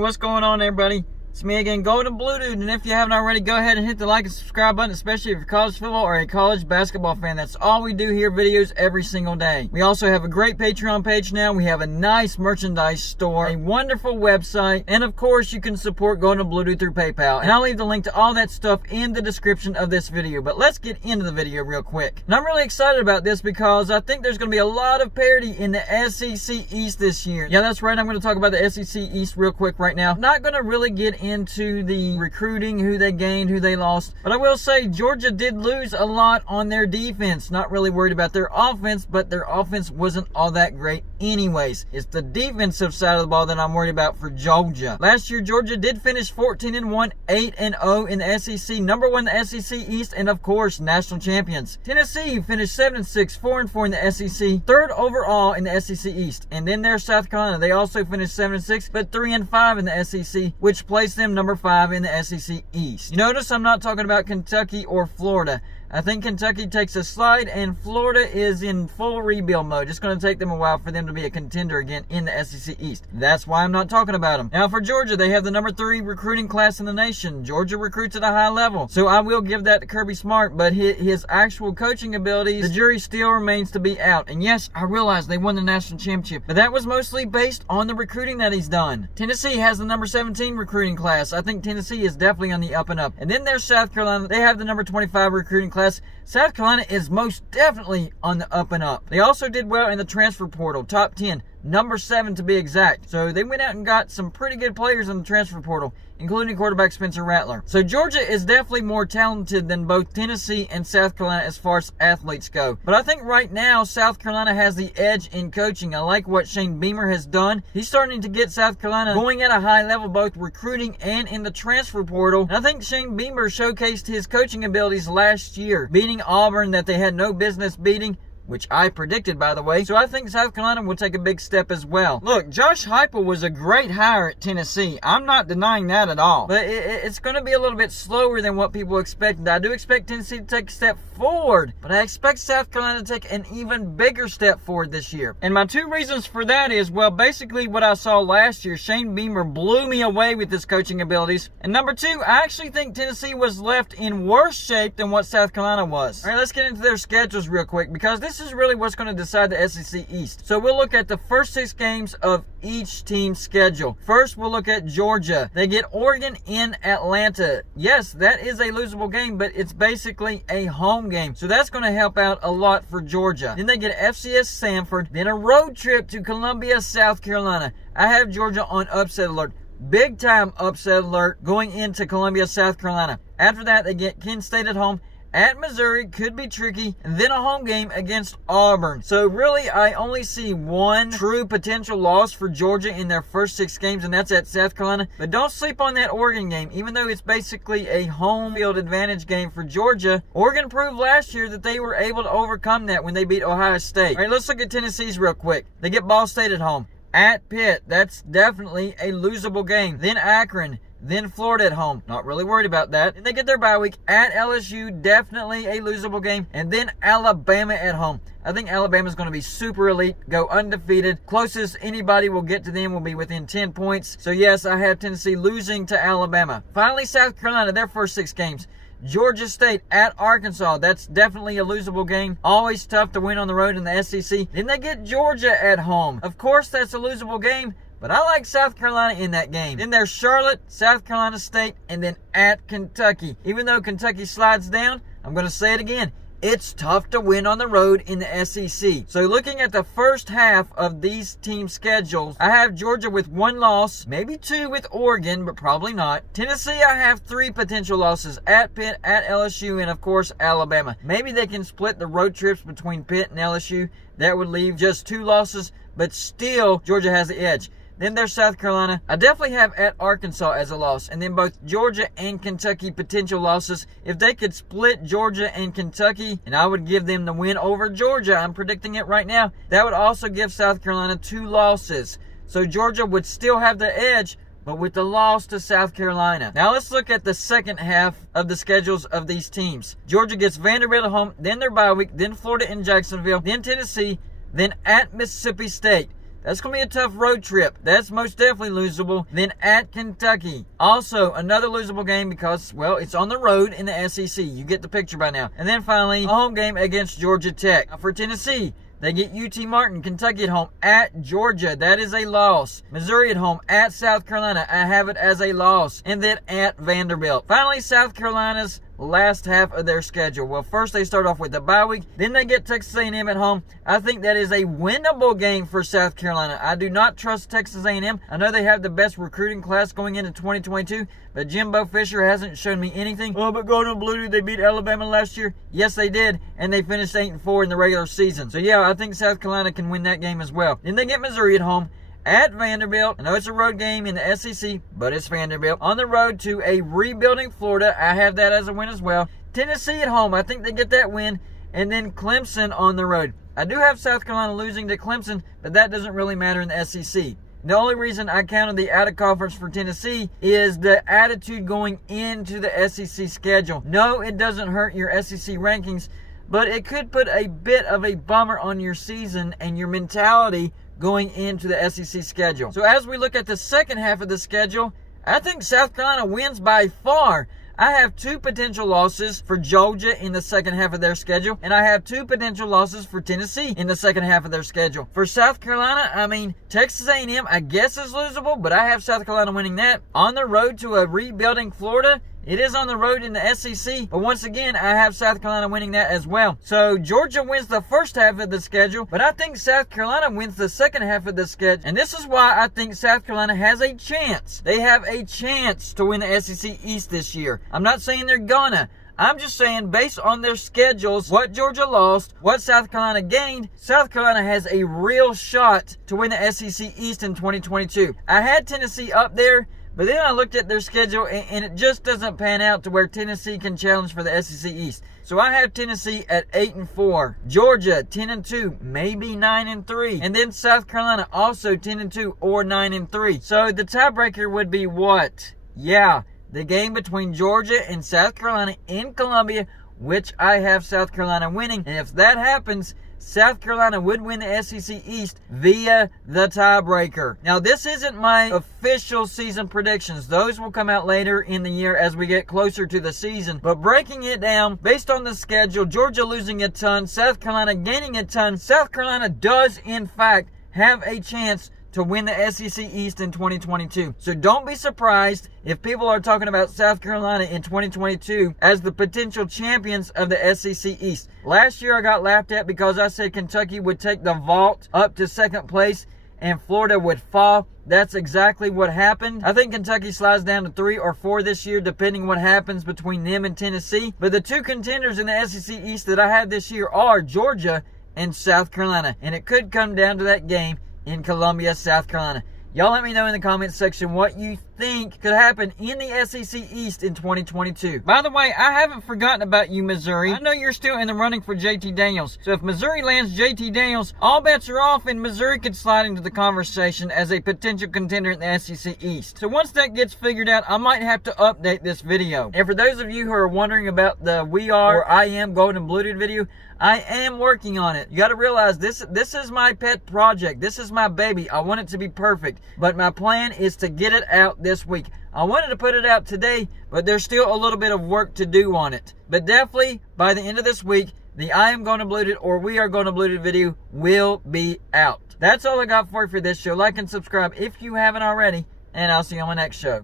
Hey, what's going on, everybody? It's me again, Golden Blue Dude, and if you haven't already, go ahead and hit the like and subscribe button, especially if you're college football or a college basketball fan. That's all we do here, videos every single day. We also have a great Patreon page now. We have a nice merchandise store, a wonderful website, and of course, you can support Golden Blue Dude through PayPal. And I'll leave the link to all that stuff in the description of this video. But let's get into the video real quick. And I'm really excited about this because I think there's going to be a lot of parity in the SEC East this year. Yeah, that's right. I'm going to talk about the SEC East real quick right now. I'm not going to really get into the recruiting, who they gained, who they lost. But I will say Georgia did lose a lot on their defense. Not really worried about their offense, but their offense wasn't all that great anyways. It's the defensive side of the ball that I'm worried about for Georgia. Last year, Georgia did finish 14-1, 8-0 in the SEC. Number one in the SEC East, and of course, national champions. Tennessee finished 7-6, 4-4 in the SEC. Third overall in the SEC East. And then there's South Carolina. They also finished 7-6, but 3-5 in the SEC, which placed them number 5 in the SEC East. You notice I'm not talking about Kentucky or Florida. I think Kentucky takes a slide and Florida is in full rebuild mode. It's going to take them a while for them to be a contender again in the SEC East. That's why I'm not talking about them. Now for Georgia, they have the number 3 recruiting class in the nation. Georgia recruits at a high level. So I will give that to Kirby Smart, but his actual coaching abilities, the jury still remains to be out. And yes, I realize they won the national championship, but that was mostly based on the recruiting that he's done. Tennessee has the number 17 recruiting class. I think Tennessee is definitely on the up and up. And then there's South Carolina. They have the number 25 recruiting class. South Carolina is most definitely on the up and up. They also did well in the transfer portal, top 10, number 7 to be exact. So they went out and got some pretty good players in the transfer portal, including quarterback Spencer Rattler. So Georgia is definitely more talented than both Tennessee and South Carolina as far as athletes go. But I think right now, South Carolina has the edge in coaching. I like what Shane Beamer has done. He's starting to get South Carolina going at a high level, both recruiting and in the transfer portal. And I think Shane Beamer showcased his coaching abilities last year, beating Auburn that they had no business beating, which I predicted, by the way. So I think South Carolina will take a big step as well. Look, Josh Heupel was a great hire at Tennessee. I'm not denying that at all. But it's going to be a little bit slower than what people expected. I do expect Tennessee to take a step forward, but I expect South Carolina to take an even bigger step forward this year. And my 2 reasons for that is, well, basically what I saw last year, Shane Beamer blew me away with his coaching abilities. And number 2, I actually think Tennessee was left in worse shape than what South Carolina was. All right, let's get into their schedules real quick, because this is really what's going to decide the SEC East. So we'll look at the first 6 games of each team's schedule. First, we'll look at Georgia. They get Oregon in Atlanta. Yes, that is a losable game, but it's basically a home game. So that's going to help out a lot for Georgia. Then they get FCS Sanford, then a road trip to Columbia, South Carolina. I have Georgia on upset alert. Big time upset alert going into Columbia, South Carolina. After that, they get Kent State at home. At Missouri, could be tricky, and then a home game against Auburn. So really, I only see one true potential loss for Georgia in their first 6 games, and that's at South Carolina. But don't sleep on that Oregon game. Even though it's basically a home field advantage game for Georgia, Oregon proved last year that they were able to overcome that when they beat Ohio State. All right, let's look at Tennessee's real quick. They get Ball State at home. At Pitt, that's definitely a losable game. Then Akron. Then Florida at home. Not really worried about that. Then they get their bye week at LSU. Definitely a losable game. And then Alabama at home. I think Alabama's going to be super elite. Go undefeated. Closest anybody will get to them will be within 10 points. So yes, I have Tennessee losing to Alabama. Finally, South Carolina, their first 6 games. Georgia State at Arkansas. That's definitely a losable game. Always tough to win on the road in the SEC. Then they get Georgia at home. Of course, that's a losable game, but I like South Carolina in that game. Then there's Charlotte, South Carolina State, and then at Kentucky. Even though Kentucky slides down, I'm going to say it again. It's tough to win on the road in the SEC. So looking at the first half of these team schedules, I have Georgia with 1 loss, maybe 2 with Oregon, but probably not. Tennessee, I have 3 potential losses, at Pitt, at LSU, and of course Alabama. Maybe they can split the road trips between Pitt and LSU. That would leave just 2 losses, but still Georgia has the edge. Then there's South Carolina. I definitely have at Arkansas as a loss. And then both Georgia and Kentucky potential losses. If they could split Georgia and Kentucky, and I would give them the win over Georgia, I'm predicting it right now, that would also give South Carolina 2 losses. So Georgia would still have the edge, but with the loss to South Carolina. Now let's look at the second half of the schedules of these teams. Georgia gets Vanderbilt at home, then their bye week, then Florida and Jacksonville, then Tennessee, then at Mississippi State. That's going to be a tough road trip. That's most definitely losable. Then at Kentucky. Also, another losable game because, well, it's on the road in the SEC. You get the picture by now. And then finally, a home game against Georgia Tech. Now for Tennessee, they get UT Martin. Kentucky at home at Georgia. That is a loss. Missouri at home at South Carolina. I have it as a loss. And then at Vanderbilt. Finally, South Carolina's last half of their schedule. Well, first they start off with the bye week. Then they get Texas A&M at home. I think that is a winnable game for South Carolina. I do not trust Texas A&M. I know they have the best recruiting class going into 2022, but Jimbo Fisher hasn't shown me anything. Oh, but Golden Blue, they beat Alabama last year. Yes, they did, and they finished 8-4 in the regular season. So yeah, I think South Carolina can win that game as well. Then they get Missouri at home. At Vanderbilt. I know it's a road game in the SEC, but it's Vanderbilt. On the road to a rebuilding Florida. I have that as a win as well. Tennessee at home. I think they get that win. And then Clemson on the road. I do have South Carolina losing to Clemson, but that doesn't really matter in the SEC. The only reason I counted the out-of-conference for Tennessee is the attitude going into the SEC schedule. No, it doesn't hurt your SEC rankings, but it could put a bit of a bummer on your season and your mentality going into the SEC schedule. So as we look at the second half of the schedule, I think South Carolina wins by far. I have 2 potential losses for Georgia in the second half of their schedule, and I have 2 potential losses for Tennessee in the second half of their schedule. For South Carolina, I mean, Texas A&M I guess is losable, but I have South Carolina winning that. On the road to a rebuilding Florida, it is on the road in the SEC, but once again, I have South Carolina winning that as well. So Georgia wins the first half of the schedule, but I think South Carolina wins the second half of the schedule. And this is why I think South Carolina has a chance. They have a chance to win the SEC East this year. I'm not saying they're gonna. I'm just saying, based on their schedules, what Georgia lost, what South Carolina gained, South Carolina has a real shot to win the SEC East in 2022. I had Tennessee up there, but then I looked at their schedule, and it just doesn't pan out to where Tennessee can challenge for the SEC East. So I have Tennessee at 8-4. Georgia, 10-2, maybe 9-3. And then South Carolina, also 10-2 or 9-3. So the tiebreaker would be what? Yeah, the game between Georgia and South Carolina in Columbia, which I have South Carolina winning. And if that happens, South Carolina would win the SEC East via the tiebreaker. Now, this isn't my official season predictions. Those will come out later in the year as we get closer to the season. But breaking it down, based on the schedule, Georgia losing a ton, South Carolina gaining a ton, South Carolina does, in fact, have a chance to win the SEC East in 2022. So don't be surprised if people are talking about South Carolina in 2022 as the potential champions of the SEC East. Last year I got laughed at because I said Kentucky would take the vault up to second place and Florida would fall. That's exactly what happened. I think Kentucky slides down to 3 or 4 this year, depending what happens between them and Tennessee. But the 2 contenders in the SEC East that I have this year are Georgia and South Carolina. And it could come down to that game in Columbia, South Carolina. Y'all let me know in the comments section what you think could happen in the SEC East in 2022. By the way, I haven't forgotten about you, Missouri. I know you're still in the running for JT Daniels. So if Missouri lands JT Daniels, all bets are off and Missouri could slide into the conversation as a potential contender in the SEC East. So once that gets figured out, I might have to update this video. And for those of you who are wondering about the We Are or I Am Golden Blued video, I am working on it. You got to realize this is my pet project. This is my baby. I want it to be perfect. But my plan is to get it out this week. I wanted to put it out today, but there's still a little bit of work to do on it. But definitely, by the end of this week, the I Am Gonna Blued It or We Are Gonna Blued It video will be out. That's all I got for you for this show. Like and subscribe if you haven't already, and I'll see you on my next show.